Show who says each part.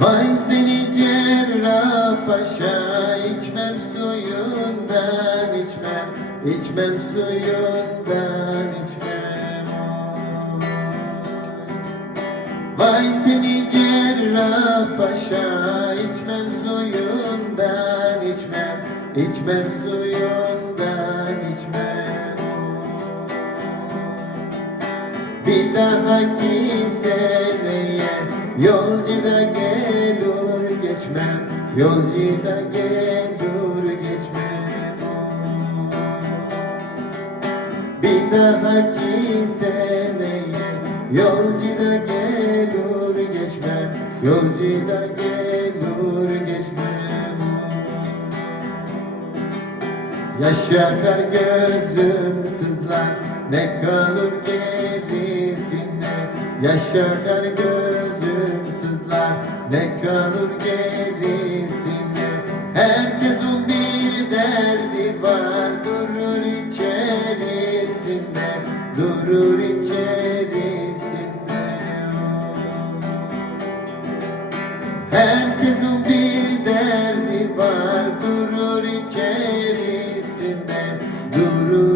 Speaker 1: Vay seni cerrah paşa içmem suyundan içmem içmem suyundan içmem oy. Vay seni cerrah paşa içmem suyundan içmem içmem suyundan içmem oy. Bir dahaki seneye yolcu da gelir geçmem Yolcu da gelir geçmem oy. Bir dahaki seneye yolcu da gelir geçmem Yolcu da gelir geçmem Yaşa kar gözüm sızlar. Ne kalır gerisinde Yaşa kar gözüm ne kömür gerisine Herkesin bir derdi var. Durur içerisinde Durur içerisinde. Herkesin bir derdi var. Durur içerisinde Durur